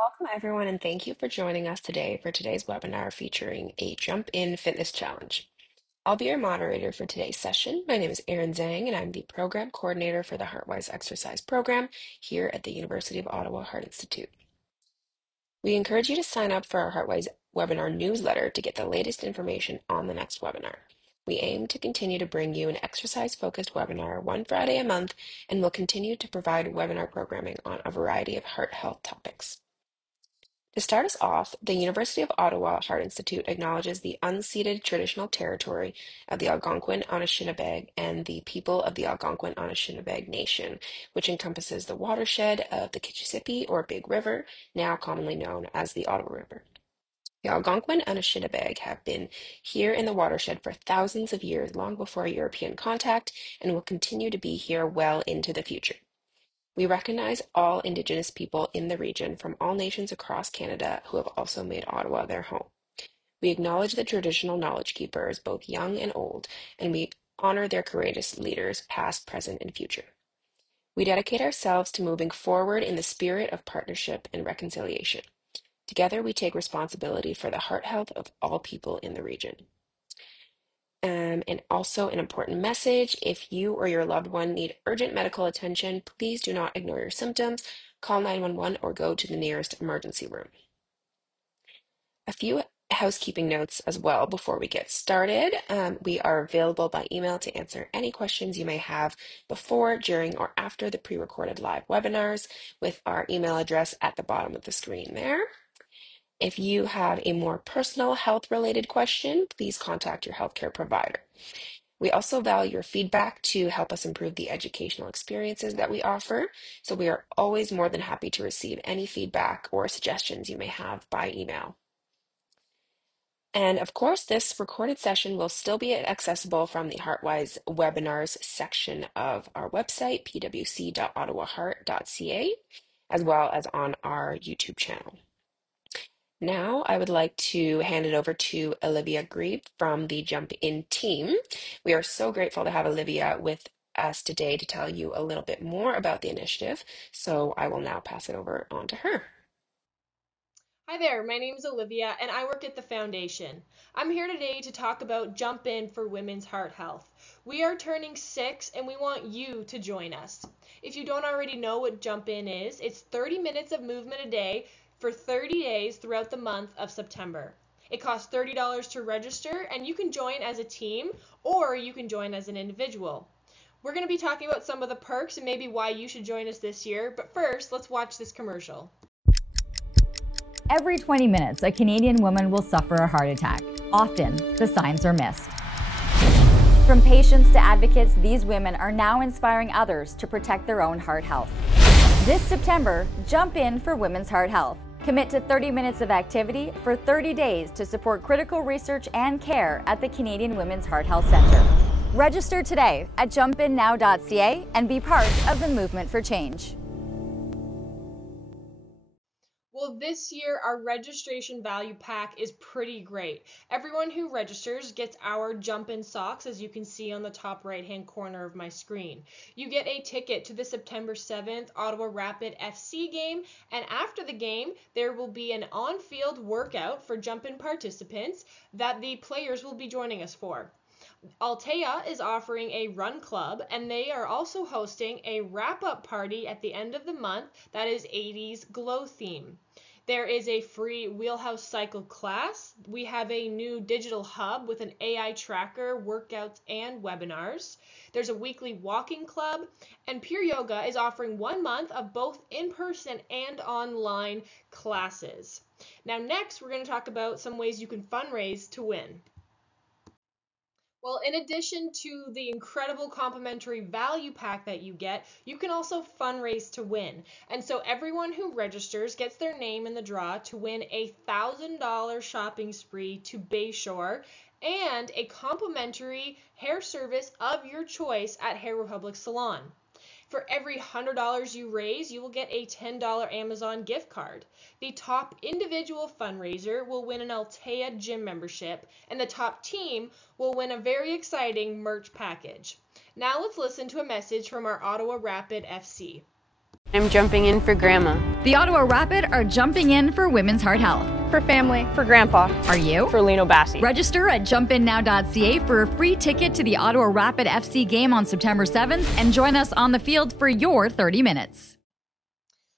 Welcome, everyone, and thank you for joining us today for today's webinar featuring a Jump In Fitness Challenge. I'll be your moderator for today's session. My name is Erin Zhang, and I'm the Program Coordinator for the HeartWise Exercise Program here at the University of Ottawa Heart Institute. We encourage you to sign up for our HeartWise webinar newsletter to get the latest information on the next webinar. We aim to continue to bring you an exercise-focused webinar one Friday a month, and will continue to provide webinar programming on a variety of heart health topics. To start us off, the University of Ottawa Heart Institute acknowledges the unceded traditional territory of the Algonquin Anishinaabe and the people of the Algonquin Anishinaabe Nation, which encompasses the watershed of the Kitchissippi or Big River, now commonly known as the Ottawa River. The Algonquin Anishinaabe have been here in the watershed for thousands of years, long before European contact, and will continue to be here well into the future. We recognize all Indigenous people in the region from all nations across Canada who have also made Ottawa their home. We acknowledge the traditional knowledge keepers, both young and old, and we honor their courageous leaders, past, present, and future. We dedicate ourselves to moving forward in the spirit of partnership and reconciliation. Together, we take responsibility for the heart health of all people in the region. And also an important message, if you or your loved one need urgent medical attention, please do not ignore your symptoms, call 911 or go to the nearest emergency room. A few housekeeping notes as well before we get started. We are available by email to answer any questions you may have before, during, or after the pre-recorded live webinars with our email address at the bottom of the screen there. If you have a more personal health-related question, please contact your healthcare provider. We also value your feedback to help us improve the educational experiences that we offer, so we are always more than happy to receive any feedback or suggestions you may have by email. And of course, this recorded session will still be accessible from the HeartWise webinars section of our website, pwc.ottawaheart.ca, as well as on our YouTube channel. Now, I would like to hand it over to Olivia Grebe from the Jump In team. We are so grateful to have Olivia with us today to tell you a little bit more about the initiative. So I will now pass it over on to her. Hi there, my name is Olivia and I work at the Foundation. I'm here today to talk about Jump In for Women's Heart Health. We are turning 6 and we want you to join us. If you don't already know what Jump In is, it's 30 minutes of movement a day for 30 days throughout the month of September. It costs $30 to register and you can join as a team or you can join as an individual. We're going to be talking about some of the perks and maybe why you should join us this year, but first, let's watch this commercial. Every 20 minutes, a Canadian woman will suffer a heart attack. Often, the signs are missed. From patients to advocates, these women are now inspiring others to protect their own heart health. This September, jump in for women's heart health. Commit to 30 minutes of activity for 30 days to support critical research and care at the Canadian Women's Heart Health Centre. Register today at jumpinnow.ca and be part of the movement for change. Well, this year our registration value pack is pretty great. Everyone who registers gets our Jump In socks, as you can see on the top right-hand corner of my screen. You get a ticket to the September 7th Ottawa Rapid FC game, and after the game, there will be an on-field workout for Jump In participants that the players will be joining us for. Altea is offering a run club, and they are also hosting a wrap-up party at the end of the month that is 80s glow theme. There is a free wheelhouse cycle class. We have a new digital hub with an AI tracker, workouts, and webinars. There's a weekly walking club, and Pure Yoga is offering 1 month of both in-person and online classes. Now next, we're going to talk about some ways you can fundraise to win. Well, in addition to the incredible complimentary value pack that you get, you can also fundraise to win. And so everyone who registers gets their name in the draw to win a $1,000 shopping spree to Bayshore and a complimentary hair service of your choice at Hair Republic Salon. For every $100 you raise, you will get a $10 Amazon gift card. The top individual fundraiser will win an Altea gym membership, and the top team will win a very exciting merch package. Now let's listen to a message from our Ottawa Rapid FC. I'm jumping in for Grandma. The Ottawa Rapid are jumping in for women's heart health. For family. For Grandpa. Are you? For Lino Bassi. Register at jumpinnow.ca for a free ticket to the Ottawa Rapid FC game on September 7th and join us on the field for your 30 minutes.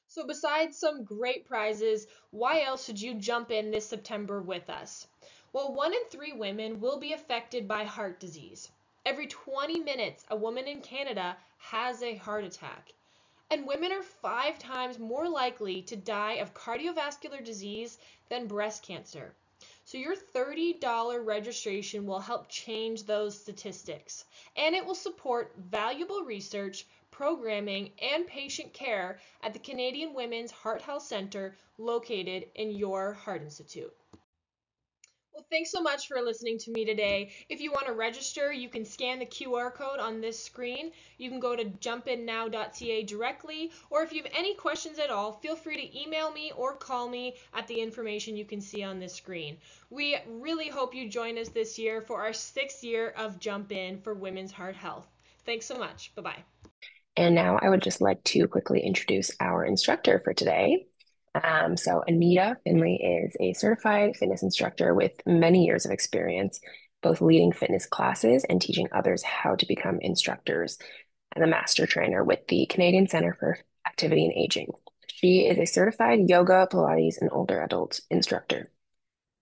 So besides some great prizes, why else should you jump in this September with us? Well, 1 in 3 women will be affected by heart disease. Every 20 minutes, a woman in Canada has a heart attack. And women are 5 times more likely to die of cardiovascular disease than breast cancer. So your $30 registration will help change those statistics, and it will support valuable research, programming, and patient care at the Canadian Women's Heart Health Centre located in your Heart Institute. Well, thanks so much for listening to me today. If you want to register, you can scan the QR code on this screen. You can go to jumpinnow.ca directly, or if you have any questions at all, feel free to email me or call me at the information you can see on this screen. We really hope you join us this year for our 6th year of Jump In for Women's Heart Health. Thanks so much. Bye-bye. And now I would just like to quickly introduce our instructor for today. So Anita Findlay is a certified fitness instructor with many years of experience, both leading fitness classes and teaching others how to become instructors, and a master trainer with the Canadian Centre for Activity and Aging. She is a certified yoga, Pilates, and older adult instructor.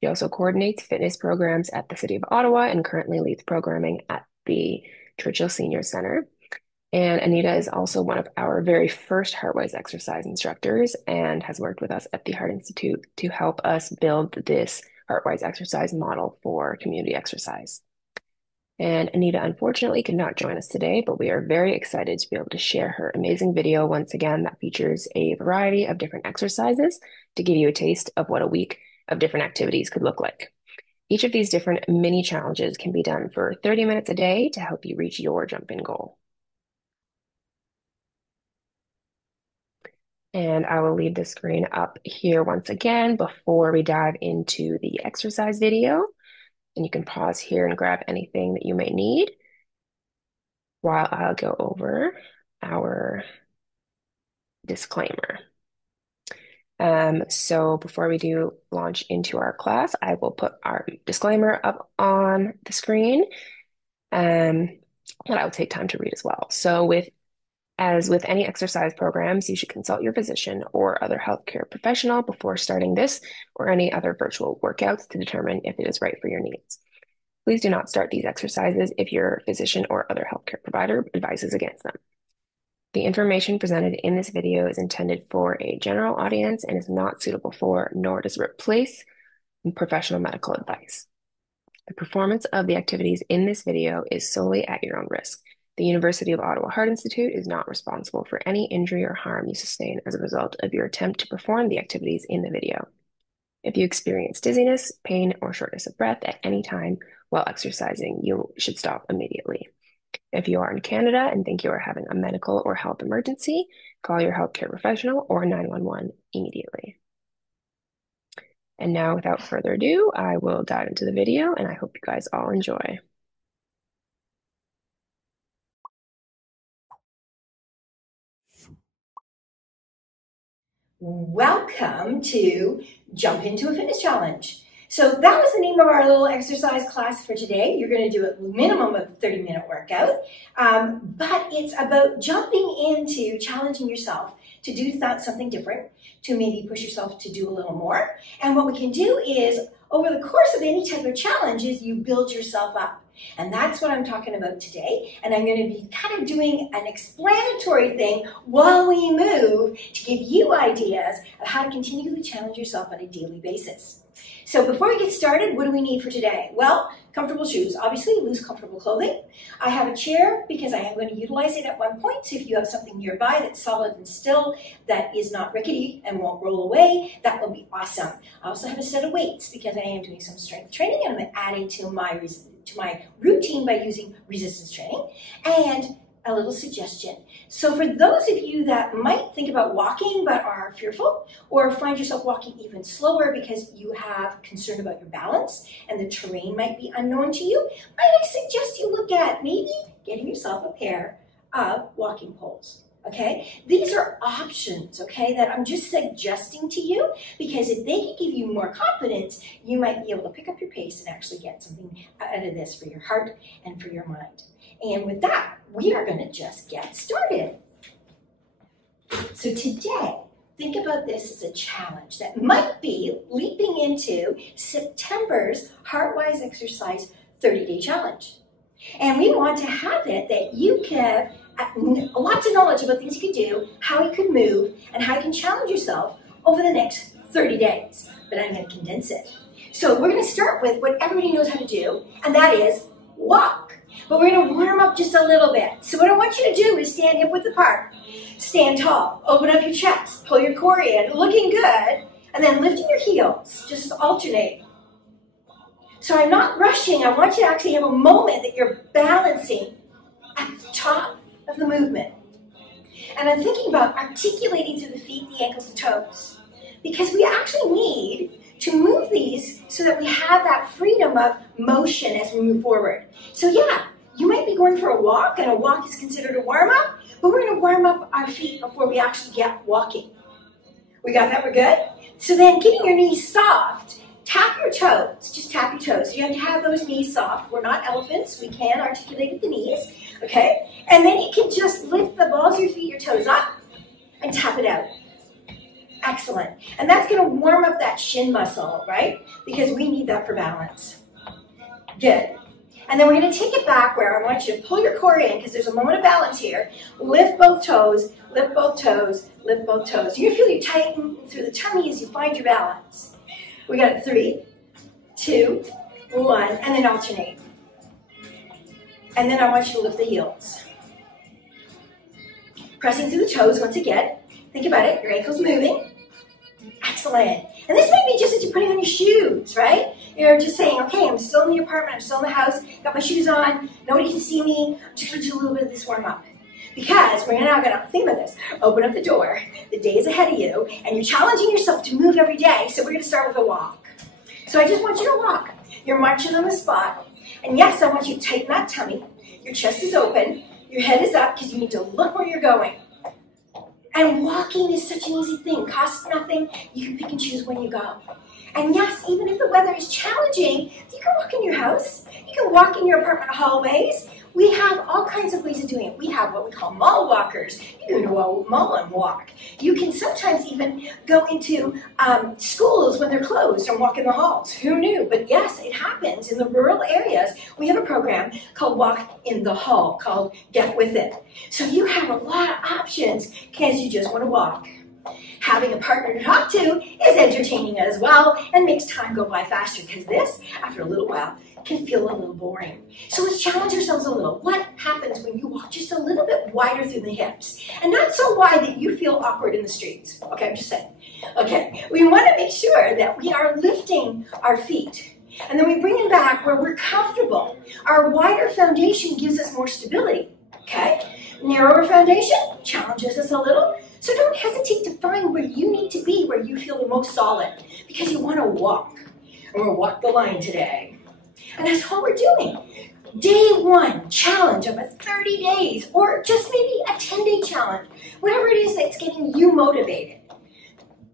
She also coordinates fitness programs at the City of Ottawa and currently leads programming at the Churchill Senior Centre. And Anita is also one of our very first HeartWise exercise instructors and has worked with us at the Heart Institute to help us build this HeartWise exercise model for community exercise. And Anita unfortunately could not join us today, but we are very excited to be able to share her amazing video once again that features a variety of different exercises to give you a taste of what a week of different activities could look like. Each of these different mini challenges can be done for 30 minutes a day to help you reach your jump-in goal. And I will leave the screen up here once again before we dive into the exercise video. And you can pause here and grab anything that you may need while I'll go over our disclaimer. So before we do launch into our class, I will put our disclaimer up on the screen, that I will take time to read as well. So as with any exercise programs, you should consult your physician or other healthcare professional before starting this or any other virtual workouts to determine if it is right for your needs. Please do not start these exercises if your physician or other healthcare provider advises against them. The information presented in this video is intended for a general audience and is not suitable for, nor does it replace, professional medical advice. The performance of the activities in this video is solely at your own risk. The University of Ottawa Heart Institute is not responsible for any injury or harm you sustain as a result of your attempt to perform the activities in the video. If you experience dizziness, pain, or shortness of breath at any time while exercising, you should stop immediately. If you are in Canada and think you are having a medical or health emergency, call your healthcare professional or 911 immediately. And now, without further ado, I will dive into the video, and I hope you guys all enjoy. Welcome to Jump Into a Fitness Challenge. So that was the name of our little exercise class for today. You're going to do a minimum of a 30-minute workout, but it's about jumping into challenging yourself to do something different, to maybe push yourself to do a little more. And what we can do is, over the course of any type of challenge, is you build yourself up. And that's what I'm talking about today. And I'm going to be kind of doing an explanatory thing while we move to give you ideas of how to continually challenge yourself on a daily basis. So before we get started, what do we need for today? Well, comfortable shoes, obviously loose, comfortable clothing. I have a chair because I am going to utilize it at one point. So if you have something nearby that's solid and still, that is not rickety and won't roll away, that will be awesome. I also have a set of weights because I am doing some strength training and I'm adding to my routine by using resistance training, and a little suggestion. So for those of you that might think about walking but are fearful, or find yourself walking even slower because you have concern about your balance and the terrain might be unknown to you, I suggest you look at maybe getting yourself a pair of walking poles. Okay, these are options, okay, that I'm just suggesting to you, because if they can give you more confidence, you might be able to pick up your pace and actually get something out of this for your heart and for your mind. And with that, we are going to just get started. So today, think about this as a challenge that might be leaping into September's Heartwise Exercise 30-Day Challenge. And we want to have it that you can have lots of knowledge about things you could do, how you could move, and how you can challenge yourself over the next 30 days. But I'm going to condense it. So we're going to start with what everybody knows how to do, and that is walk. But we're going to warm up just a little bit. So what I want you to do is stand hip width apart, stand tall, open up your chest, pull your core in, looking good, and then lifting your heels. Just alternate. So I'm not rushing. I want you to actually have a moment that you're balancing at the top of the movement. And I'm thinking about articulating through the feet, the ankles, the toes. Because we actually need to move these so that we have that freedom of motion as we move forward. So yeah, you might be going for a walk, and a walk is considered a warm-up, but we're going to warm up our feet before we actually get walking. We got that? We're good? So then getting your knees soft, tap your toes, just tap your toes. You have to have those knees soft. We're not elephants. We can articulate at the knees, okay? And then you can just lift the balls of your feet, your toes up, and tap it out. Excellent. And that's going to warm up that shin muscle, right? Because we need that for balance. Good. And then we're going to take it back where I want you to pull your core in, because there's a moment of balance here. Lift both toes, lift both toes, lift both toes. You're going to feel you tighten through the tummy as you find your balance. We got 3, 2, 1, and then alternate. And then I want you to lift the heels. Pressing through the toes once again. Think about it, your ankle's moving. Excellent. And this might be just as you're putting on your shoes, right? You're just saying, okay, I'm still in the apartment, I'm still in the house, got my shoes on, nobody can see me, I'm just gonna do a little bit of this warm up. Because we're now gonna, think about this, open up the door, the day is ahead of you, and you're challenging yourself to move every day, so we're gonna start with a walk. So I just want you to walk. You're marching on the spot, and yes, I want you to tighten that tummy, your chest is open, your head is up, because you need to look where you're going. And walking is such an easy thing, costs nothing, you can pick and choose when you go. And yes, even if the weather is challenging, you can walk in your house, you can walk in your apartment hallways. We have all kinds of ways of doing it. We have what we call mall walkers. You can go to a mall and walk. You can sometimes even go into schools when they're closed and walk in the halls. Who knew? But yes, it happens in the rural areas. We have a program called Walk in the Hall, called Get With It. So you have a lot of options because you just want to walk. Having a partner to talk to is entertaining as well and makes time go by faster, because this, after a little while, can feel a little boring. So let's challenge ourselves a little. What happens when you walk just a little bit wider through the hips? And not so wide that you feel awkward in the streets. Okay, I'm just saying. Okay, we want to make sure that we are lifting our feet. And then we bring them back where we're comfortable. Our wider foundation gives us more stability. Okay? Narrower foundation challenges us a little. So don't hesitate to find where you need to be, where you feel the most solid, because you want to walk. And we'll walk the line today. And that's all we're doing. Day 1 challenge of a 30 days, or just maybe a 10-day challenge. Whatever it is that's getting you motivated.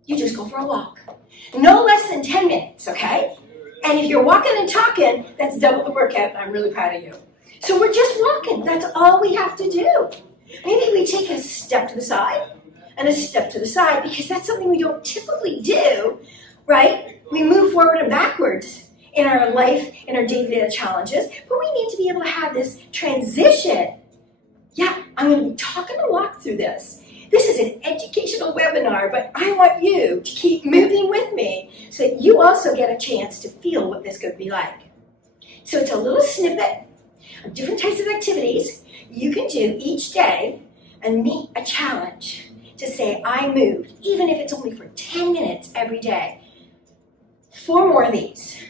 You just go for a walk. No less than 10 minutes, okay? And if you're walking and talking, that's double the workout, and I'm really proud of you. So we're just walking. That's all we have to do. Maybe we take a step to the side and a step to the side, because that's something we don't typically do, right? We move forward and backwards in our life, in our day-to-day challenges, but we need to be able to have this transition. Yeah, I'm going to be talking a lot through this. This is an educational webinar, but I want you to keep moving with me so that you also get a chance to feel what this could be like. So it's a little snippet of different types of activities you can do each day and meet a challenge to say, I moved, even if it's only for 10 minutes every day. 4 more of these.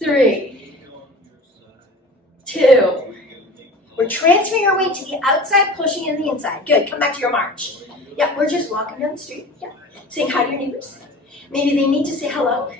3, 2. We're transferring our weight to the outside, pushing in the inside. Good, come back to your march. Yeah, we're just walking down the street, yeah, saying hi to your neighbors. Maybe they need to say hello,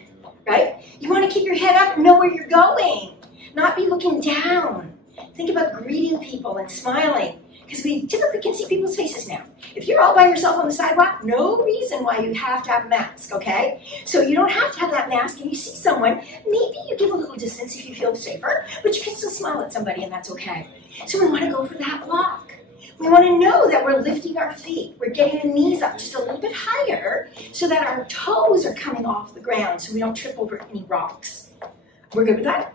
right? You want to keep your head up, know where you're going, not be looking down. Think about greeting people and smiling, because we typically can see people's faces now. If you're all by yourself on the sidewalk, no reason why you have to have a mask, okay? So you don't have to have that mask, and you see someone, maybe you give a little distance if you feel safer, but you can still smile at somebody, and that's okay. So we want to go for that walk. We want to know that we're lifting our feet. We're getting the knees up just a little bit higher so that our toes are coming off the ground so we don't trip over any rocks. We're good with that?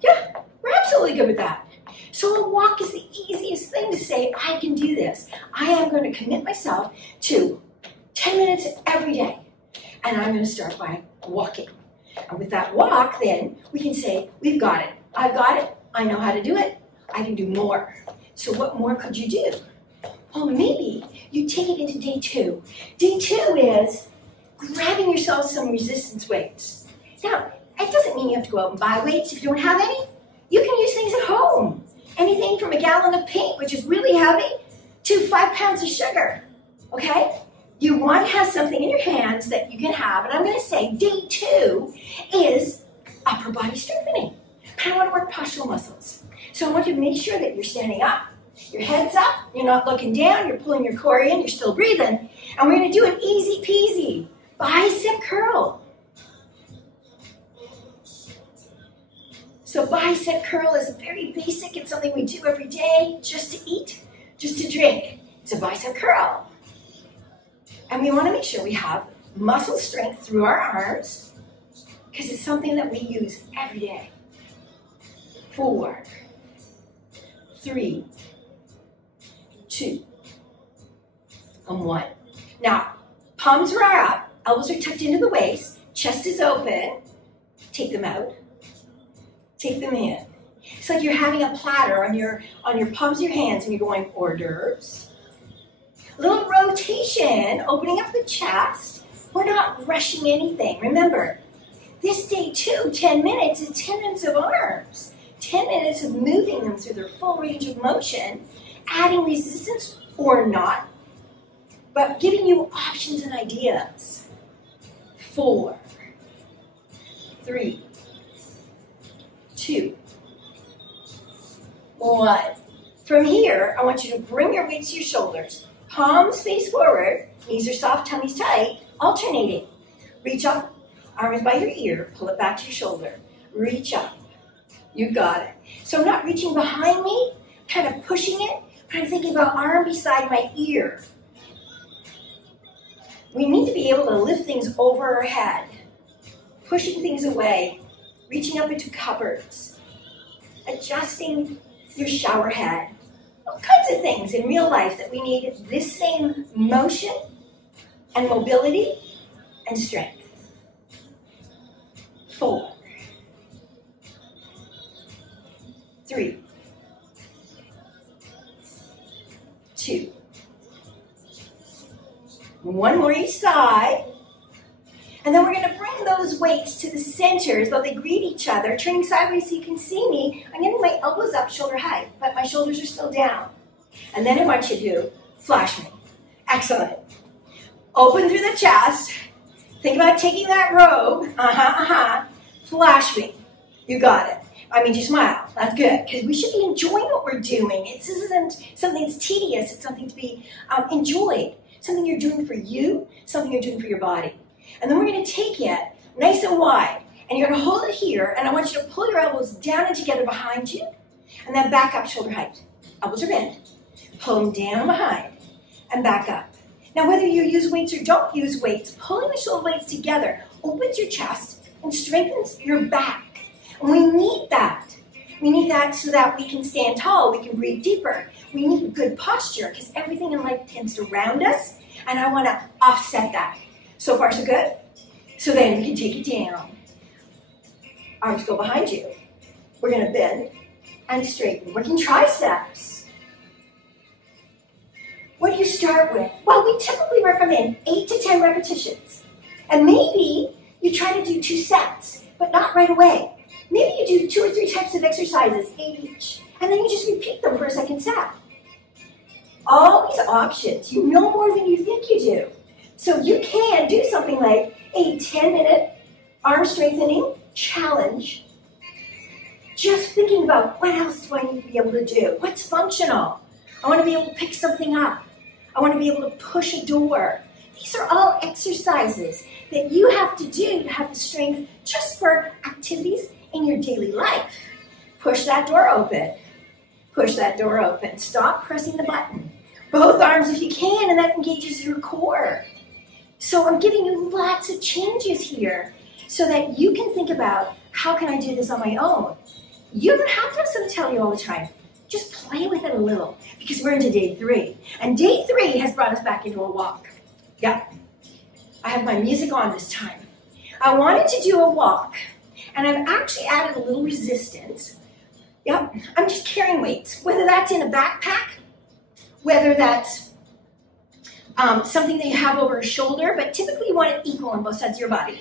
Yeah, we're absolutely good with that. So a walk is the easiest thing to say, I can do this. I am going to commit myself to 10 minutes every day. And I'm going to start by walking. And with that walk, then, we can say, we've got it. I've got it. I know how to do it. I can do more. So what more could you do? Well, maybe you take it into day 2. Day 2 is grabbing yourself some resistance weights. Now, it doesn't mean you have to go out and buy weights if you don't have any. You can use things at home. Anything from a gallon of paint, which is really heavy, to 5 pounds of sugar, okay? You want to have something in your hands that you can have, and I'm going to say day 2 is upper body strengthening. And I want to work postural muscles. So I want you to make sure that you're standing up, your head's up, you're not looking down, you're pulling your core in, you're still breathing, and we're going to do an easy peasy bicep curl. So bicep curl is very basic. It's something we do every day just to eat, just to drink. It's a bicep curl. And we want to make sure we have muscle strength through our arms because it's something that we use every day. 4, 3, 2, and 1. Now, palms are up, elbows are tucked into the waist, chest is open. Take them out. Take them in. It's like you're having a platter on your palms of your hands and you're going hors d'oeuvres. A little rotation, opening up the chest. We're not rushing anything. Remember, this day 2, 10 minutes is 10 minutes of arms. 10 minutes of moving them through their full range of motion, adding resistance or not, but giving you options and ideas. 4, 3, 2, 1. From here, I want you to bring your weights to your shoulders. Palms face forward, knees are soft, tummies tight, alternating. Reach up, arms by your ear, pull it back to your shoulder. Reach up. You got it. So I'm not reaching behind me, kind of pushing it, but I'm thinking about arm beside my ear. We need to be able to lift things over our head, pushing things away, reaching up into cupboards, adjusting your shower head. All kinds of things in real life that we need this same motion and mobility and strength. 4, 3, 2, 1 more each side. And then we're going to bring those weights to the centers, though they greet each other, turning sideways so you can see me. I'm getting my elbows up shoulder height, but my shoulders are still down. And then I want you to flash me. Excellent. Open through the chest. Think about taking that robe. Flash me. You got it. I mean, just smile. That's good, because we should be enjoying what we're doing. This isn't something that's tedious. It's something to be enjoyed. Something you're doing for you, something you're doing for your body. And then we're going to take it nice and wide, and you're going to hold it here, and I want you to pull your elbows down and together behind you, and then back up shoulder height. Elbows are bent. Pull them down behind, and back up. Now, whether you use weights or don't use weights, pulling the shoulder blades together opens your chest and strengthens your back. And we need that. We need that so that we can stand tall, we can breathe deeper. We need good posture, because everything in life tends to round us, and I want to offset that. So far, so good? So then you can take it down. Arms go behind you. We're going to bend and straighten. Working triceps. What do you start with? Well, we typically recommend 8 to 10 repetitions. And maybe you try to do 2 sets, but not right away. Maybe you do 2 or 3 types of exercises, 8 each. And then you just repeat them for a second set. All these options. You know more than you think you do. So you can do something like a 10-minute arm strengthening challenge. Just thinking about what else do I need to be able to do? What's functional? I want to be able to pick something up. I want to be able to push a door. These are all exercises that you have to do to have the strength just for activities in your daily life. Push that door open. Push that door open. Stop pressing the button. Both arms if you can, and that engages your core. So I'm giving you lots of changes here so that you can think about, how can I do this on my own? You don't have to have someone tell you all the time. Just play with it a little, because we're into day 3. And day 3 has brought us back into a walk. Yep. I have my music on this time. I wanted to do a walk, and I've actually added a little resistance. Yep, I'm just carrying weights, whether that's in a backpack, whether that's something that you have over a shoulder, but typically you want it equal on both sides of your body.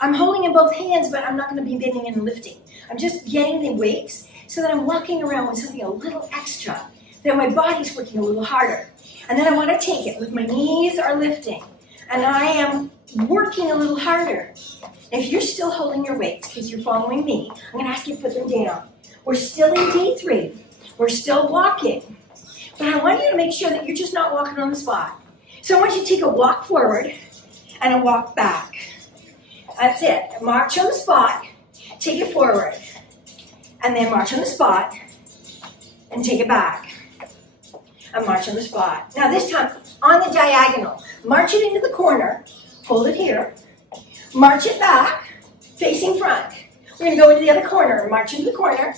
I'm holding in both hands, but I'm not going to be bending and lifting. I'm just getting the weights so that I'm walking around with something a little extra, that my body's working a little harder. And then I want to take it with my knees are lifting, and I am working a little harder. If you're still holding your weights because you're following me, I'm going to ask you to put them down. We're still in day 3. We're still walking. But I want you to make sure that you're just not walking on the spot. So I want you to take a walk forward and a walk back. That's it. March on the spot, take it forward, and then march on the spot and take it back. And march on the spot. Now this time, on the diagonal, march it into the corner, hold it here, march it back, facing front. We're going to go into the other corner, march into the corner,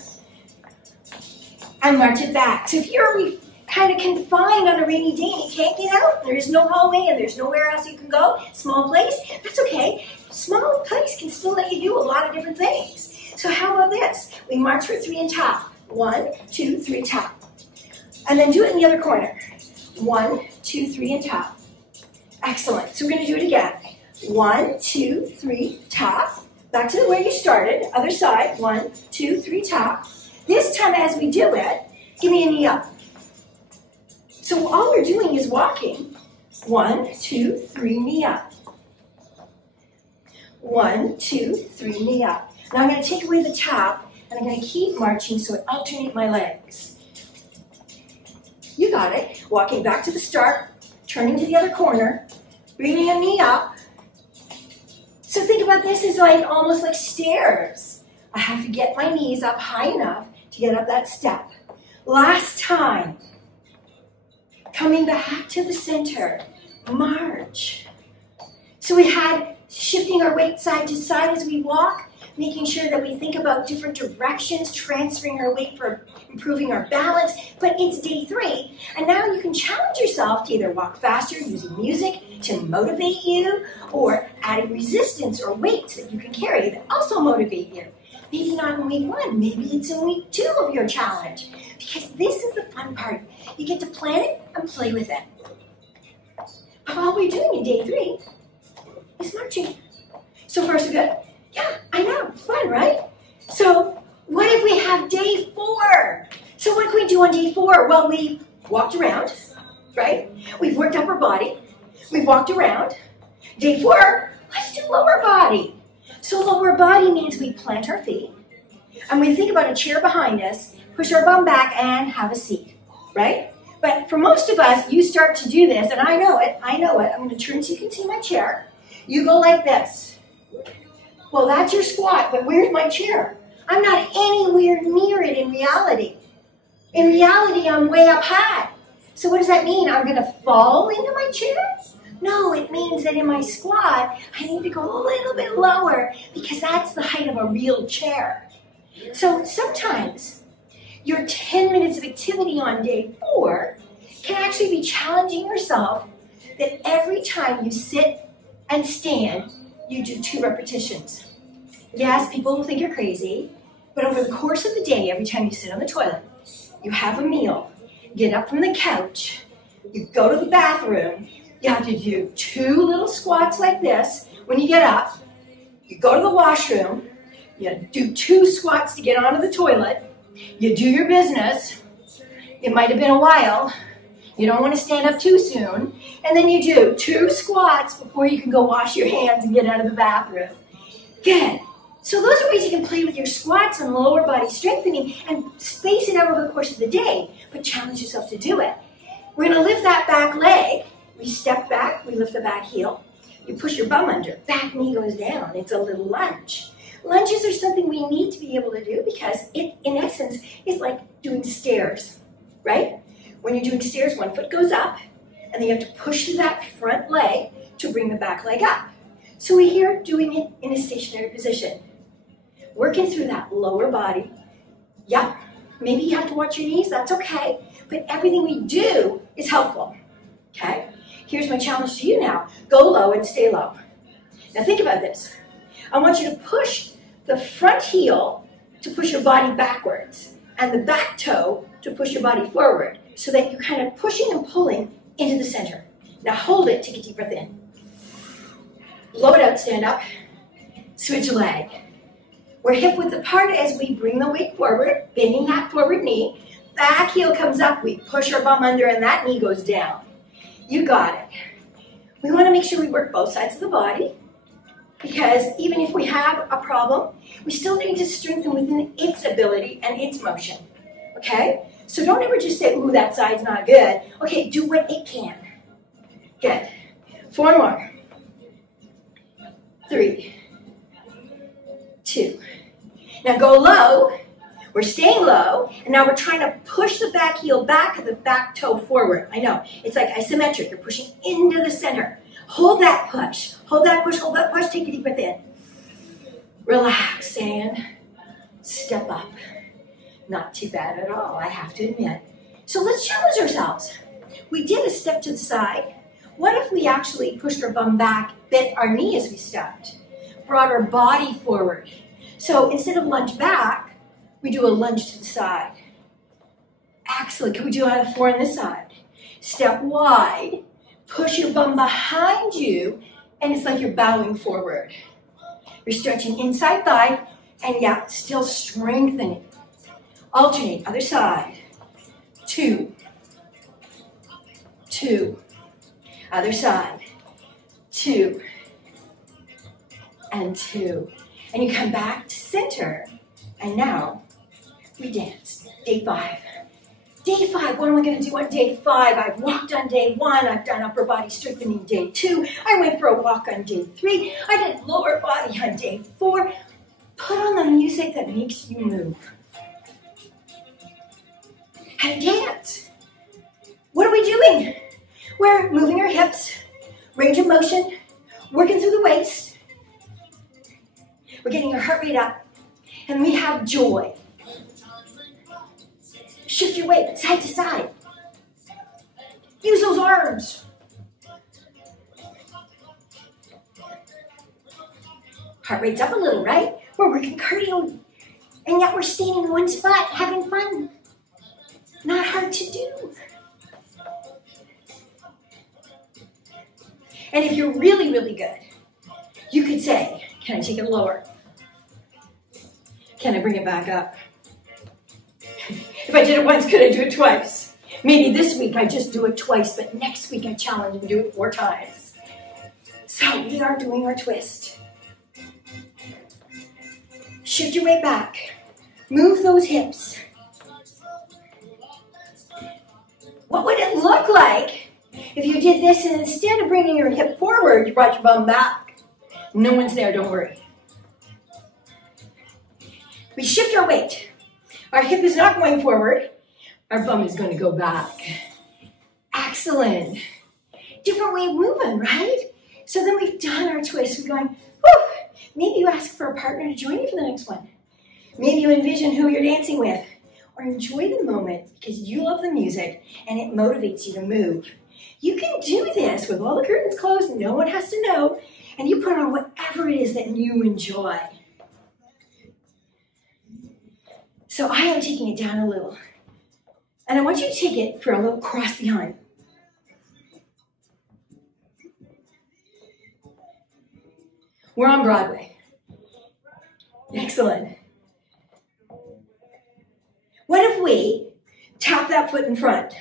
and march it back. So if you're kind of confined on a rainy day and you can't get out, there's no hallway and there's nowhere else you can go, small place, that's okay. Small place can still let you do a lot of different things. So how about this? We march for 3 and tap. 1, 2, 3, tap. And then do it in the other corner. 1, 2, 3, and tap. Excellent. So we're going to do it again. 1, 2, 3, tap. Back to where you started. Other side. 1, 2, 3, tap. This time as we do it, give me a knee up. So all we're doing is walking. 1, 2, 3, knee up. 1, 2, 3, knee up. Now I'm going to take away the tap, and I'm going to keep marching so I alternate my legs. You got it. Walking back to the start, turning to the other corner, bringing a knee up. So think about this as like almost like stairs. I have to get my knees up high enough to get up that step. Last time. Coming back to the center. March. So we had shifting our weight side to side as we walk, making sure that we think about different directions, transferring our weight for improving our balance. But it's day 3, and now you can challenge yourself to either walk faster using music to motivate you, or adding resistance or weights that you can carry that also motivate you. Maybe not in week 1, maybe it's in week 2 of your challenge. Because this is the fun part. You get to plan it and play with it. But all we're doing in day 3 is marching. So far so good? Yeah, I know, fun, right? So what if we have day 4? So what can we do on day 4? Well, we walked around, right? We've worked up our body. We've walked around. Day 4, let's do lower body. So lower body means we plant our feet, and we think about a chair behind us, push our bum back, and have a seat, right? But for most of us, you start to do this, and I know it. I'm going to turn so you can see my chair. You go like this. Well, that's your squat, but where's my chair? I'm not anywhere near it in reality. In reality, I'm way up high. So what does that mean? I'm going to fall into my chair? No, it means that in my squat, I need to go a little bit lower because that's the height of a real chair. So sometimes your 10 minutes of activity on day 4 can actually be challenging yourself that every time you sit and stand, you do 2 repetitions. Yes, people will think you're crazy, but over the course of the day, every time you sit on the toilet, you have a meal, get up from the couch, you go to the bathroom, you have to do 2 little squats like this. When you get up, you go to the washroom, you do 2 squats to get onto the toilet, you do your business, it might have been a while, you don't want to stand up too soon, and then you do 2 squats before you can go wash your hands and get out of the bathroom. Good. So those are ways you can play with your squats and lower body strengthening and space it out over the course of the day, but challenge yourself to do it. We're gonna lift that back leg. We step back, we lift the back heel. You push your bum under, back knee goes down. It's a little lunge. Lunges are something we need to be able to do because it, in essence, is like doing stairs, right? When you're doing stairs, one foot goes up, and then you have to push through that front leg to bring the back leg up. So we're here doing it in a stationary position. Working through that lower body. Yep, maybe you have to watch your knees, that's okay. But everything we do is helpful, okay? Here's my challenge to you now. Go low and stay low. Now think about this. I want you to push the front heel to push your body backwards and the back toe to push your body forward so that you're kind of pushing and pulling into the center. Now hold it, take a deep breath in. Blow it out, stand up, switch leg. We're hip width apart as we bring the weight forward, bending that forward knee. Back heel comes up, we push our bum under and that knee goes down. You got it. We want to make sure we work both sides of the body because even if we have a problem, we still need to strengthen within its ability and its motion, okay? So don't ever just say, ooh, that side's not good. Okay, do what it can. Good. 4 more. 3, 2. Now go low. We're staying low, and now we're trying to push the back heel back and the back toe forward. I know, it's like isometric. You're pushing into the center. Hold that push. Hold that push, hold that push. Take a deep breath in. Relax and step up. Not too bad at all, I have to admit. So let's challenge ourselves. We did a step to the side. What if we actually pushed our bum back, bent our knee as we stepped, brought our body forward? So instead of lunge back, we do a lunge to the side. Excellent. Can we do a 4 on this side? Step wide, push your bum behind you, and it's like you're bowing forward. You're stretching inside thigh, and yeah, still strengthening. Alternate, other side. 2, 2. Other side. 2, and 2. And you come back to center, and now we dance. Day 5. Day 5, what am I going to do on day 5? I've walked on day 1. I've done upper body strengthening day 2. I went for a walk on day 3. I did lower body on day 4. Put on the music that makes you move. And dance. What are we doing? We're moving our hips, range of motion, working through the waist. We're getting our heart rate up, and we have joy. Shift your weight side to side. Use those arms. Heart rate's up a little, right? We're working cardio, and yet we're staying in one spot, having fun. Not hard to do. And if you're really, really good, you could say, can I take it lower? Can I bring it back up? If I did it once, could I do it twice? Maybe this week I just do it twice, but next week I challenge and do it 4 times. So we are doing our twist. Shift your weight back. Move those hips. What would it look like if you did this and instead of bringing your hip forward, you brought your bum back? No one's there, don't worry. We shift our weight. Our hip is not going forward. Our bum is going to go back. Excellent. Different way of moving, right? So then we've done our twist. We're going, whew. Maybe you ask for a partner to join you for the next one. Maybe you envision who you're dancing with. Or enjoy the moment because you love the music and it motivates you to move. You can do this with all the curtains closed and no one has to know. And you put on whatever it is that you enjoy. So I am taking it down a little. And I want you to take it for a little cross behind. We're on Broadway. Excellent. What if we tap that foot in front?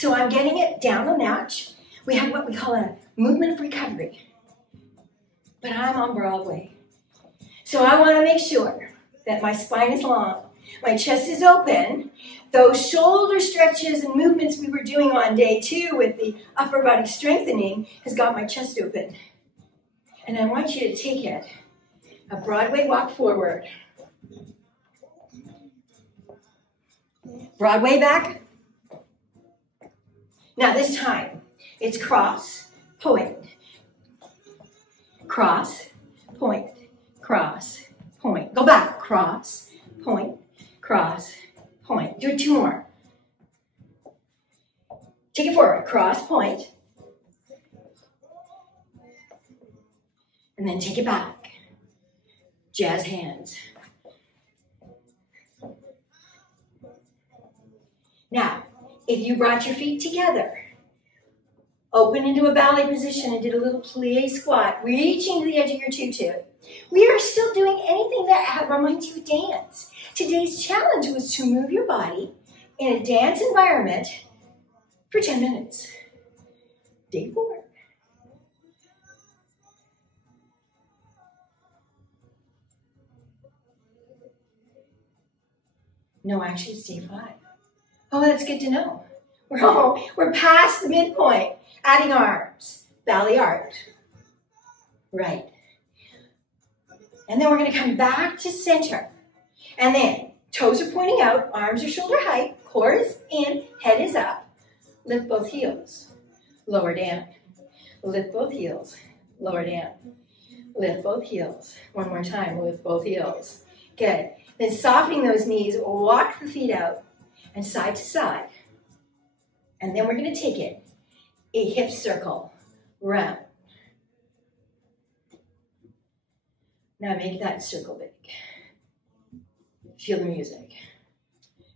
So I'm getting it down the notch. We have what we call a movement of recovery. But I'm on Broadway. So I want to make sure that my spine is long, my chest is open. Those shoulder stretches and movements we were doing on day 2 with the upper body strengthening has got my chest open. And I want you to take it, a Broadway walk forward. Broadway back. Now this time, it's cross, point, cross, point, cross, point. Go back, cross, point, cross, point. Do it 2 more. Take it forward, cross, point. And then take it back. Jazz hands. Now, if you brought your feet together, open into a ballet position and did a little plie squat, reaching to the edge of your tutu, we are still doing anything that reminds you of dance. Today's challenge was to move your body in a dance environment for 10 minutes. Day 4. No, actually it's day 5. Oh, that's good to know. We're past the midpoint. Adding arms, ballet art. Right. And then we're going to come back to center. And then toes are pointing out, arms are shoulder height, core is in, head is up. Lift both heels, lower down. Lift both heels, lower down. Lift both heels. One more time, lift both heels. Good. Then softening those knees, walk the feet out and side to side. And then we're going to take it, a hip circle, round. Now make that circle big. Feel the music.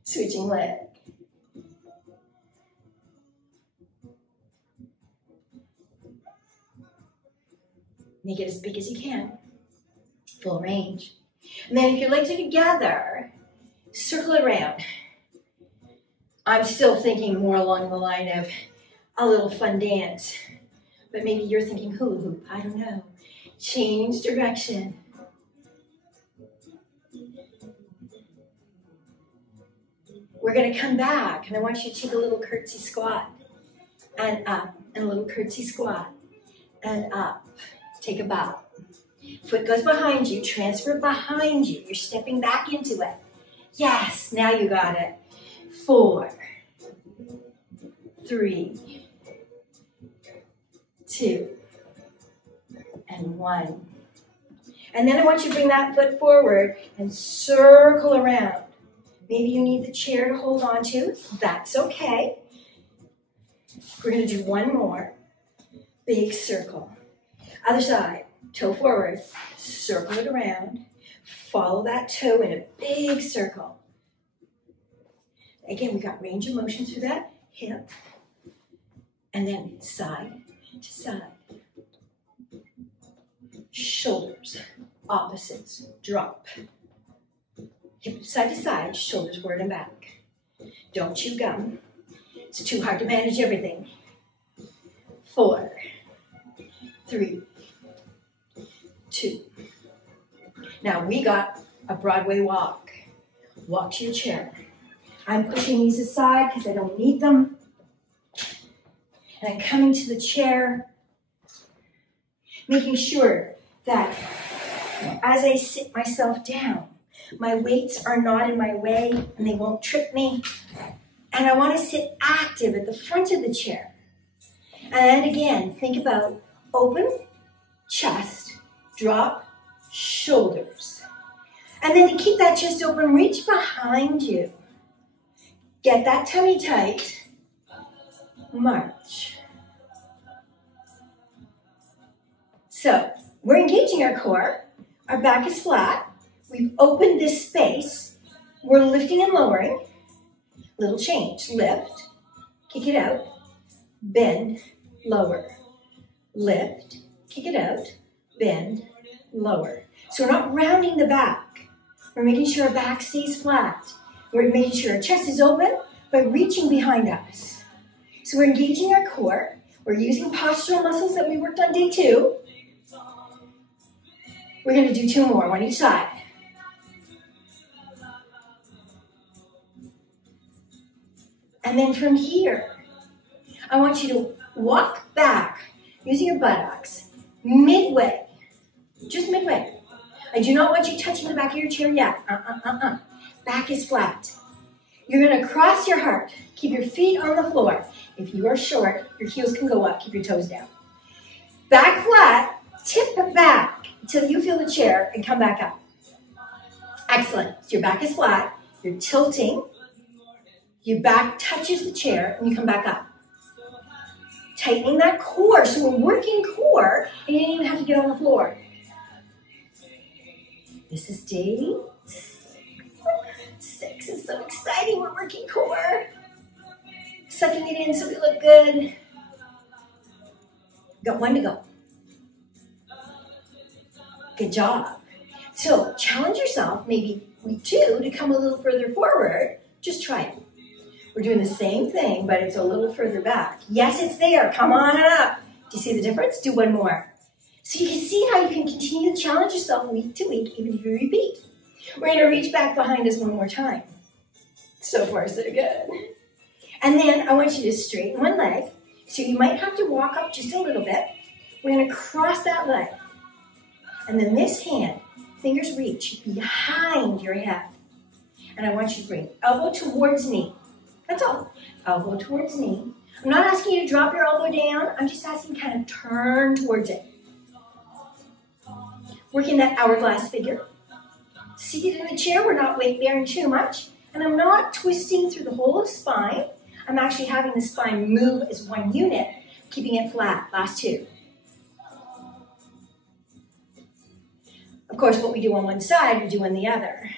Switching leg. Make it as big as you can. Full range. And then if your legs are together, circle it around. I'm still thinking more along the line of a little fun dance. But maybe you're thinking hula hoop. I don't know. Change direction. We're going to come back, and I want you to take a little curtsy squat. And up, and a little curtsy squat. And up. Take a bow. Foot goes behind you, transfer it behind you. You're stepping back into it. Yes, now you got it. 4, 3, 2, and 1. And then I want you to bring that foot forward and circle around. Maybe you need the chair to hold on to. That's okay. We're going to do one more. Big circle. Other side. Toe forward. Circle it around. Follow that toe in a big circle. Again, we got range of motion through that hip. And then side to side. Shoulders, opposites, drop. Hip side to side, shoulders forward and back. Don't chew gum. It's too hard to manage everything. 4, 3, 2. Now we got a Broadway walk. Walk to your chair. I'm pushing these aside because I don't need them. And I'm coming to the chair, making sure that as I sit myself down, my weights are not in my way and they won't trip me. And I want to sit active at the front of the chair. And again, think about open, chest, drop, shoulders. And then to keep that chest open, reach behind you. Get that tummy tight. March. So we're engaging our core. Our back is flat. We've opened this space. We're lifting and lowering. Little change. Lift. Kick it out. Bend. Lower. Lift. Kick it out. Bend. Lower. So we're not rounding the back. We're making sure our back stays flat. We're making sure our chest is open by reaching behind us. So we're engaging our core. We're using postural muscles that we worked on day 2. We're going to do 2 more, one each side. And then from here, I want you to walk back using your buttocks midway, just midway. I do not want you touching the back of your chair yet. Back is flat. You're going to cross your heart. Keep your feet on the floor. If you are short, your heels can go up. Keep your toes down. Back flat, tip back until you feel the chair and come back up. Excellent. So your back is flat. You're tilting. Your back touches the chair and you come back up. Tightening that core. So we're working core and you don't even have to get on the floor. This is day 6. 6 is so exciting. We're working core. Sucking it in so we look good. Got 1 to go. Good job. So challenge yourself, maybe week 2, to come a little further forward. Just try it. We're doing the same thing, but it's a little further back. Yes, it's there. Come on up. Do you see the difference? Do 1 more. So you can see how you can continue to challenge yourself week to week, even if you repeat. We're going to reach back behind us 1 more time. So far, so good. And then I want you to straighten 1 leg. So you might have to walk up just a little bit. We're going to cross that leg. And then this hand, fingers reach behind your head. And I want you to bring elbow towards knee. That's all. Elbow towards knee. I'm not asking you to drop your elbow down. I'm just asking you to kind of turn towards it. Working that hourglass figure. Seated in the chair, we're not weight bearing too much. And I'm not twisting through the whole spine. I'm actually having the spine move as 1 unit, keeping it flat. Last 2. Of course, what we do on one side, we do on the other.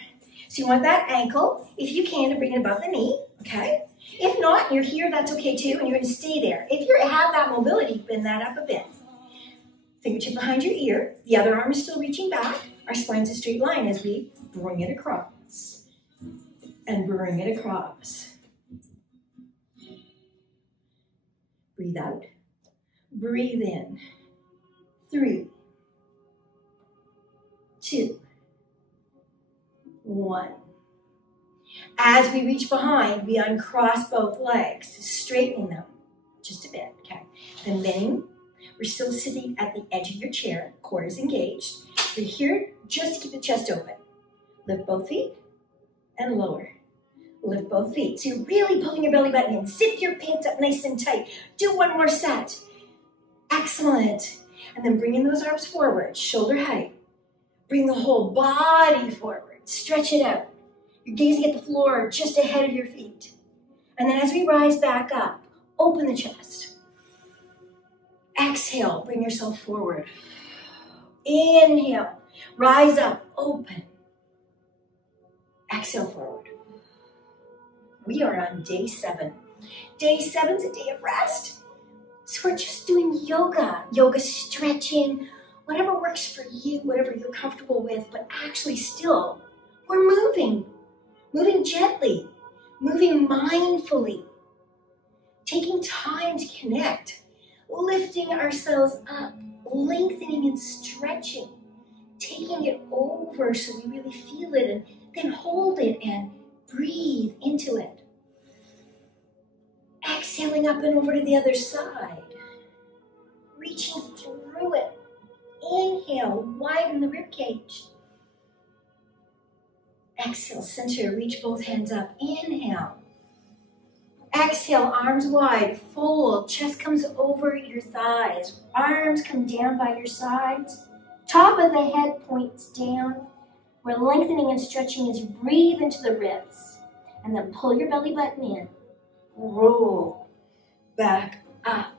So you want that ankle, if you can, to bring it above the knee, okay? If not, you're here, that's okay too, and you're gonna stay there. If you have that mobility, bend that up a bit. Fingertip behind your ear, the other arm is still reaching back. Our spine's a straight line as we bring it across. And bring it across. Breathe out. Breathe in. 3, 2, 1. As we reach behind, we uncross both legs, straightening them just a bit, okay? Then bending. We're still sitting at the edge of your chair, core is engaged. We're here just to keep the chest open. Lift both feet and lower. Lift both feet. So you're really pulling your belly button in. Sit your pants up nice and tight. Do 1 more set. Excellent. And then bringing those arms forward, shoulder height. Bring the whole body forward. Stretch it out. You're gazing at the floor just ahead of your feet. And then as we rise back up, open the chest. Exhale, bring yourself forward. Inhale, rise up, open. Exhale forward. We are on day 7. Day 7's a day of rest. So we're just doing yoga, stretching, whatever works for you, whatever you're comfortable with, but actually still, we're moving gently, moving mindfully, taking time to connect, lifting ourselves up, lengthening and stretching, taking it over so we really feel it, and then hold it and breathe into it. Exhaling up and over to the other side, reaching through it. Inhale, widen the rib cage. Exhale, center, reach both hands up. Inhale. Exhale, arms wide, fold, chest comes over your thighs, arms come down by your sides, top of the head points down. We're lengthening and stretching as you breathe into the ribs, and then pull your belly button in, roll back up,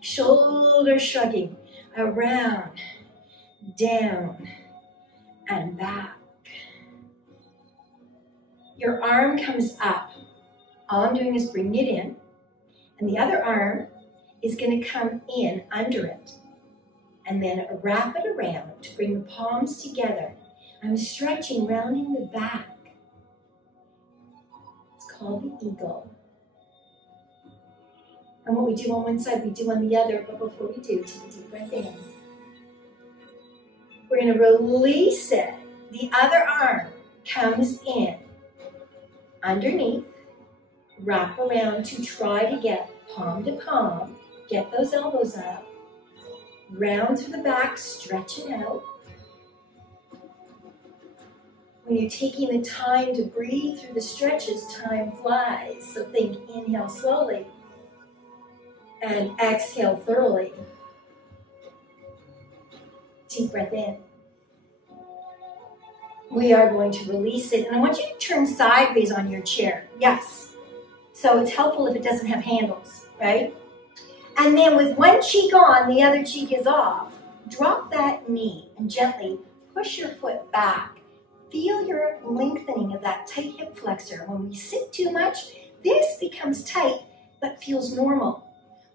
shoulders shrugging, around, down, and back. Your arm comes up. All I'm doing is bringing it in, and the other arm is going to come in under it, and then wrap it around to bring the palms together. I'm stretching, rounding the back. It's called the eagle. And what we do on one side, we do on the other. But before we do, take a deep breath in. We're going to release it. The other arm comes in underneath, wrap around to try to get palm to palm. Get those elbows up. Round through the back, stretch it out. When you're taking the time to breathe through the stretches, time flies. So think inhale slowly and exhale thoroughly. Deep breath in. We are going to release it. And I want you to turn sideways on your chair. Yes. So it's helpful if it doesn't have handles, right? And then with one cheek on, the other cheek is off. Drop that knee and gently push your foot back. Feel your lengthening of that tight hip flexor. When we sit too much, this becomes tight but feels normal.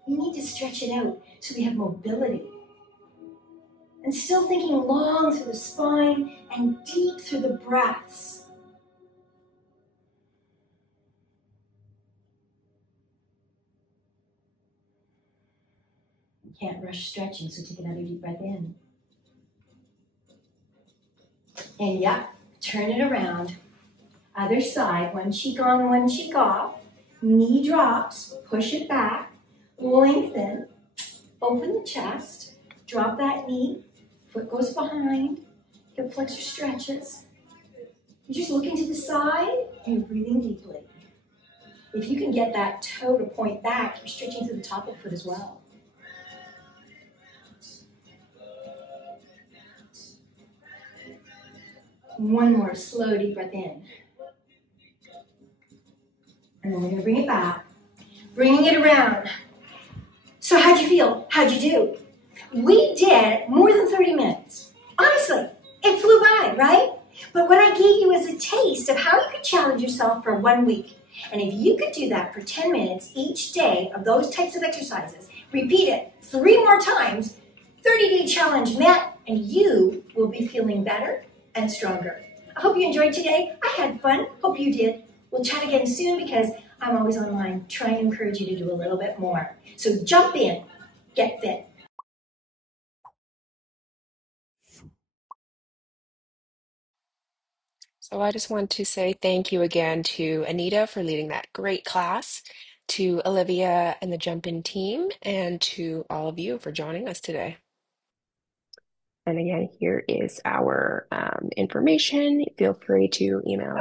We need to stretch it out so we have mobility. And still thinking long through the spine and deep through the breaths. You can't rush stretching, so take another deep breath in. And yeah, turn it around. Other side, one cheek on, one cheek off. Knee drops, push it back, lengthen, open the chest, drop that knee, foot goes behind, hip flexor stretches. You're just looking to the side and breathing deeply. If you can get that toe to point back, you're stretching through the top of the foot as well. One more slow deep breath in. And then we're gonna bring it back, bringing it around. So how'd you feel? How'd you do? We did more than 30 minutes. Honestly, it flew by, right? But what I gave you is a taste of how you could challenge yourself for 1 week. And if you could do that for 10 minutes each day of those types of exercises, repeat it 3 more times, 30-day challenge met, and you will be feeling better and stronger. I hope you enjoyed today. I had fun. Hope you did. We'll chat again soon because I'm always online trying to encourage you to do a little bit more. So jump in, get fit. So I just want to say thank you again to Anita for leading that great class, to Olivia and the Jump In team, and to all of you for joining us today. And again, here is our information. Feel free to email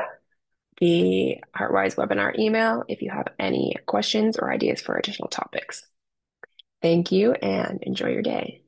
the HeartWise webinar email if you have any questions or ideas for additional topics. Thank you and enjoy your day.